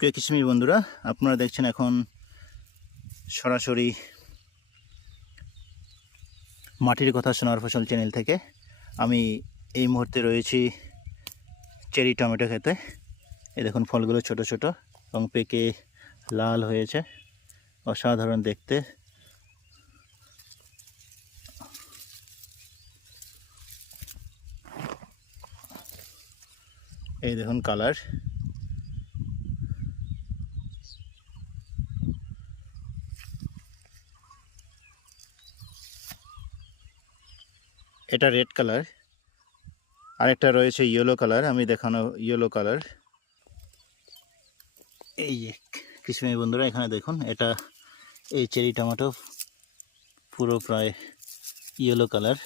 প্রিয় কৃষি বন্ধুরা, আপনারা দেখছেন এখন সরাসরি মাটির কথা সোনার ফসল চ্যানেল থেকে। আমি এই মুহূর্তে রয়েছি চেরি টমেটো খেতে। এই দেখুন ফলগুলো ছোট ছোট এবং পেকে লাল হয়েছে, অসাধারণ দেখতে। এই দেখুন কালার। এটা রেড কালার, আরেকটা রয়েছে ইয়েলো কালার। আমি দেখানো ইয়েলো কালার। এই যে কৃষি বন্ধুরা, এখানে দেখুন, এটা এই চেরি টমেটো পুরো প্রায় ইয়েলো কালার।